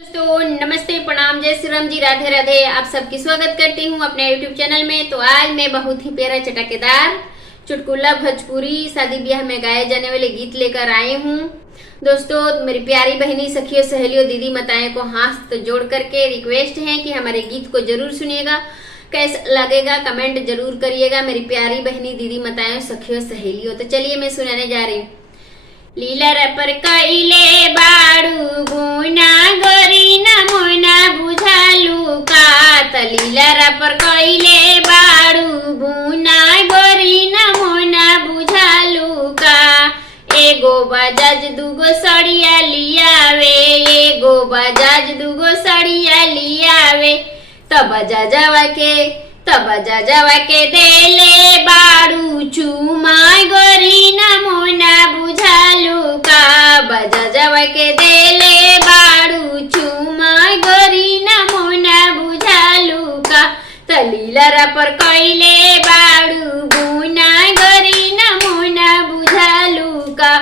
दोस्तों नमस्ते, प्रणाम, जय श्री राम जी, राधे राधे। आप सबकी स्वागत करती हूँ अपने यूट्यूब चैनल में। तो आज मैं बहुत ही प्यारा चटकेदार चुटकुला भोजपुरी शादी ब्याह में गाए जाने वाले गीत लेकर आई हूँ। दोस्तों मेरी प्यारी बहनी, सखियों, सहेलियों, दीदी माताएं को हाथ जोड़ करके रिक्वेस्ट है कि हमारे गीत को जरूर सुनिएगा। कैसा लगेगा कमेंट जरूर करिएगा मेरी प्यारी बहनी, दीदी माताएं, सखियों, सहेलियों। तो चलिए मैं सुनाने जा रही हूँ। लीलर पर कइले बाड़ू गुना गोरी न मोना बुझालू का। त लीलर पर कइले बाड़ू गुना गोरी न मोना बुझालू का। एगो बजाज दूगो सड़िया लियावे, एगो बजाज दूगो सड़िया लियावे। तब बजाजवा के देले बाड़ू चूमा गोरी न मोना बुझालू का। बजाजवा के देले बाड़ू चूमा गोरी न मोना बुझालू का। तलीलरा पर कइले बाड़ू गुना गोरी न मोना बुझालू का।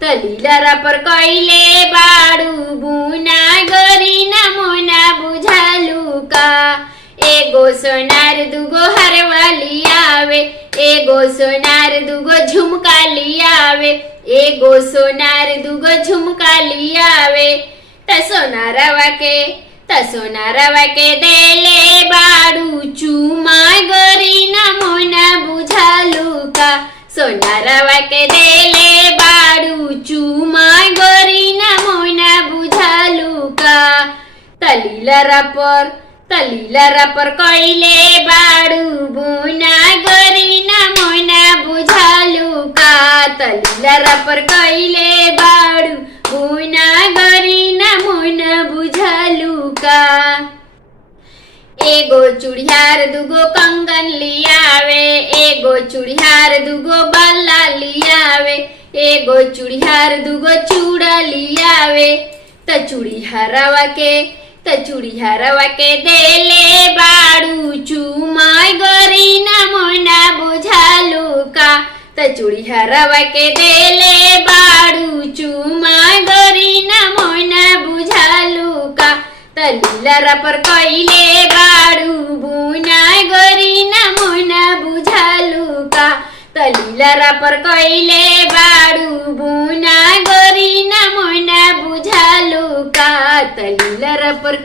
तलीलरा पर कइले बाड़ू गुना गोरी न मोना बुझालू का। एगो सोनार दूगो हरवा लियावे, एगो सोनार दूगो झुमका लियावे, एगो सोनार दूगो झुमका लियावे। त सोनारवा के देले बाड़ू चूमा गोरी न मोना बुझालू का। सोनारवा के देले बाड़ू चूमा गोरी न मोना बुझालू का। तलीलरा पर कइले बाड़ू बुना गोरी न मोना बुझालू का। तलीलरा पर कइले बाड़ू बुना गोरी न मोना बुझालू का। एगो चूड़ियार दूगो कंगन लियावे, एगो चूड़ियार दूगो बाला लियावे, एगो चूड़ियार दूगो चूड़ा लियावे। त चूड़ियारवा के देले बाड़ू चूमा गोरी न मोना बुझालू का। त चूड़ियारवा के देले बाड़ू चूमा गोरी न मोना बुझालू का। तलीलरा पर कइले बाड़ू बुना गोरी न मोना बुझालू का। तलीलरा पर कइले बाड़ू बुना गोरी न मोना बुझालू का। तलीलरा पर